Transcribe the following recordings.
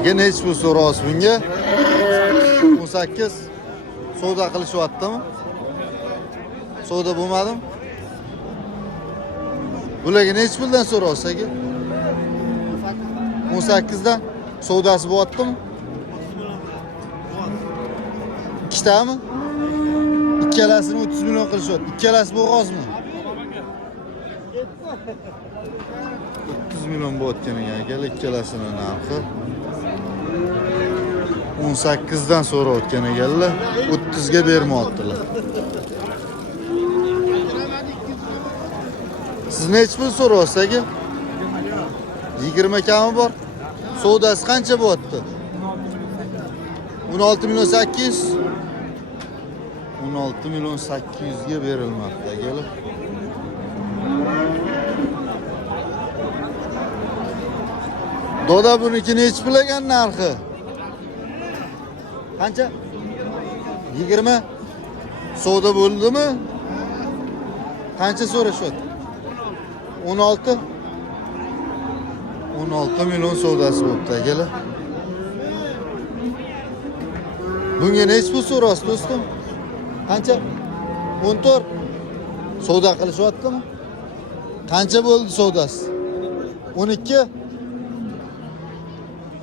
Aka nechi pul so'rayapsiz bunga? 18. Savdo qilishyaptimi? Savdo bo'lmadimi? Bularga nechi puldan so'rayapsiz aka? 18 dan. Savdosi bo'lyaptimi? Ikkitami? Ikkalasini 30 million qilishyapti. Ikkalasi bo'g'ozmi? 30 million bo'layotgan ekan, ikkalasini narxi. 18 dan so'rayotgan ekanlar, 30 ga bermayaptilar. Siz nechi pul so'rayapsiz aka? 20 kami bor. Savdosi qancha bo'lyapti? 16 million 800. 16 million 800 ga berilmoqda akalar. Doda buniki nechi pul ekan narxi? Qancha? 20. Savdo bo'ldimi? Qancha so'rashyapti? 16. 16 million savdosi bo'pti akalar. Bunga nechi pul so'raysiz do'stim? Qancha? 14. Savdo qilishyaptimi? Qancha bo'ldi savdosi? 12.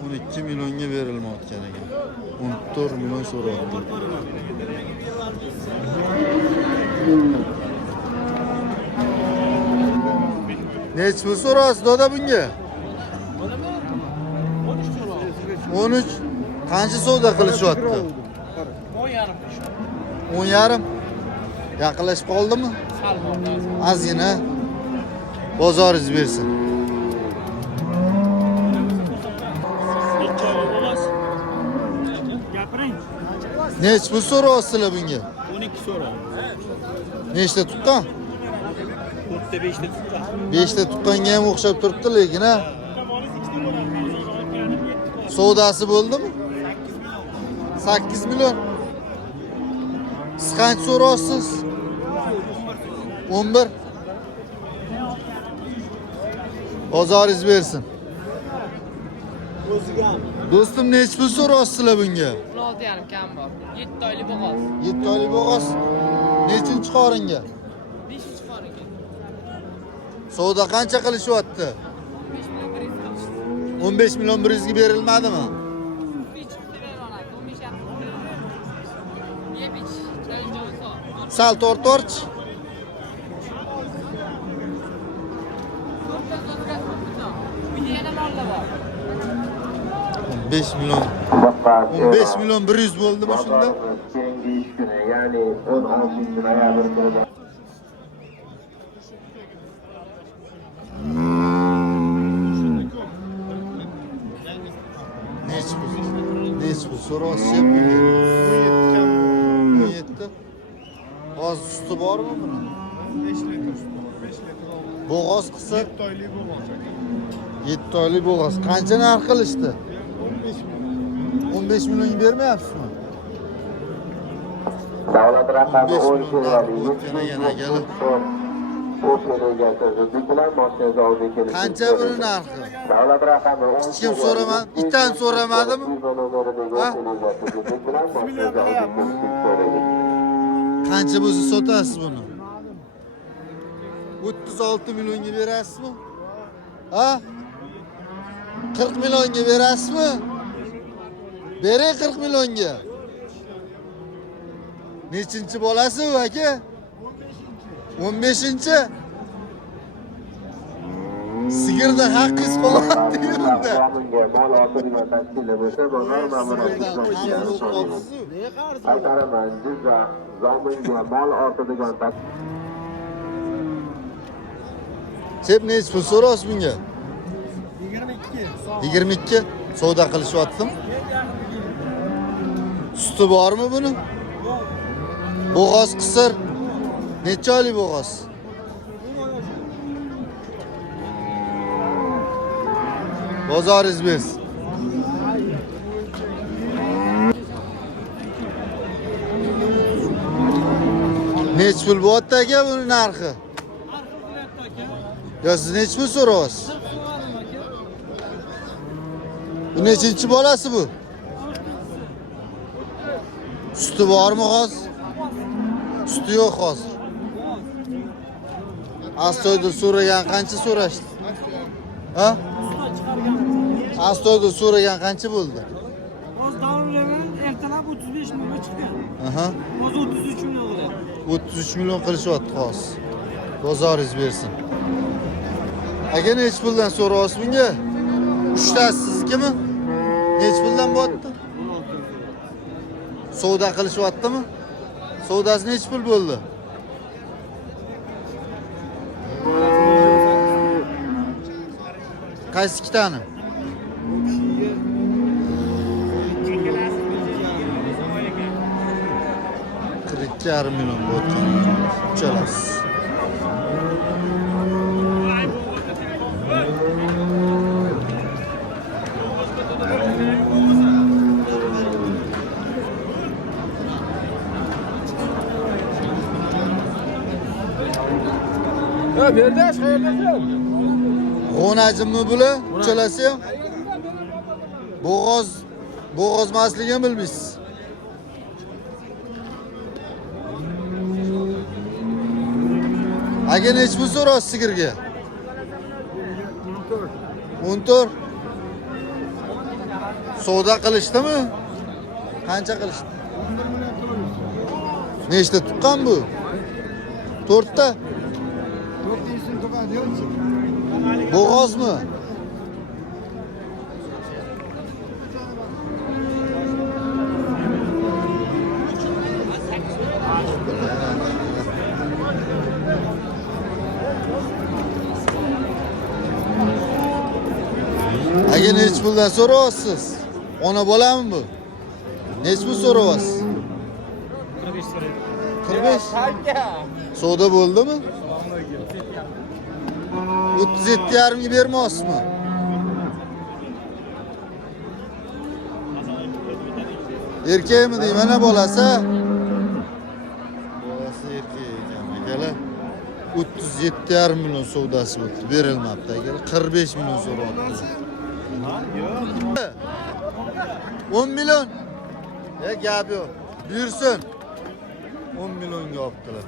12 millionga berilmayotgan ekan. 14 million so'rayapti. Nechi pul so'raysiz doda bunga? 13. Qancha savdo qilishyapti? 10,5. Yaqinlashib qoldimi? Ozgina bozoringiz bersin. Nechi pul so'rayapsizlar bunga? 12 so'ra. Nechta tuqqan? 4 ta 5 ta tuqqan. 5 ta tuqqanga ham o'xshab turibdi, lekin ha. Savdosi bo'ldimi? 8 million. Siz qancha so'rayapsiz? 11. Bozoringiz bersin. Do'stim nechi pul so'rayapsizlar bunga? 16,5 kam bor. 7 oylik bo'g'oz. 7 oylik bo'g'oz. Nechinchi qoringa? 5-chi qoringa. Savdo qancha qilishyapti? 15 million 100 ga berilmadimi? 15. Sal tortorch. 15 million. 15 million 100 bo'ldimi shunda? Keyingi ish kuni, ya'ni 16 noyabr kunida Nechi pul so'rayapsiz bunga? 17. Hozir suti bormi buni? 5 litr suti bor, 5 litr oldi. Bo'g'oz qilsa 7 oylik bo'g'oz aka. 7 oylik bo'g'oz. Qancha narx qilishdi? 15 million. 15 millionga bermayapsizmi? davlat raqami 15 10 million shirali yana kelib. Qancha buni narxi? davlat raqami 10 Kim so'ramadi? Itdan so'ramadimi? Qancha bo'lsa sotasiz buni? 36 millionga berasizmi? Ha? 40 millionga berasizmi? Bering 40 millionga. Nechinchi bolasi u aka? 15-chi. Sigirda haqqingiz qolyapti unda. Sep nechi pul so'raysiz bunga? 22. 22. Savdo qilishyaptim. Suti bormi buni? Bo'g'oz qisir. Necha oylik bo'g'oz? Bozoringiz bersin. Nechi pul bo'lyapti aka buni narxi? Yo siz nechi pul so'rayapsiz? Bu nechinchi bolasi bu? Sütü bormi hozir? Sütü yo'q hozir. Astoyda so'ragan qancha so'rashdi? Ha? Astoyda so'ragan qancha bo'ldi? Hozir davomlagan ertalab 35 million chiqqan. Aha. Hozir 33 million bo'ladi. 33 million qilishyapti hozir. Bozoringiz bersin. Aka nech puldan so'rayapsiz bunga? 3 tasi siznikimi? Nech puldan bo'lyapti? Savdo qilishyaptimi? Savdosi nech pul bo'ldi? Qaysi ikkitani? Qirq yarim million bo'lyapti. Uchalasiz. Ya berdash qayerdasan? G'onajimmi bular? Uchalasi ham? Bo'g'ozmasligini bilmaysiz. Aka nech pul so'raysiz sigirga? 14. Savdo qilishdimi? Qancha qilishdi? Nechta tuqqan bu? 4 ta. Bo'g'ozmi? Aka nech puldan so'rayapsiz? Ona bolami bu? Nech pul so'rayapsiz? 45. Savdo bo'ldimi? 37,5 ga bermoqsizmi? Erkakmi deyman, mana bolasi. Bolasi erkak ekan, akalar. 37,5 million savdosi bo'ldi. Berilmabdi, akalar. 45 million so'rayapti. Ha, yo'q. 10 million. Gap yo'q. Buyursin. 10 millionga olibdilar.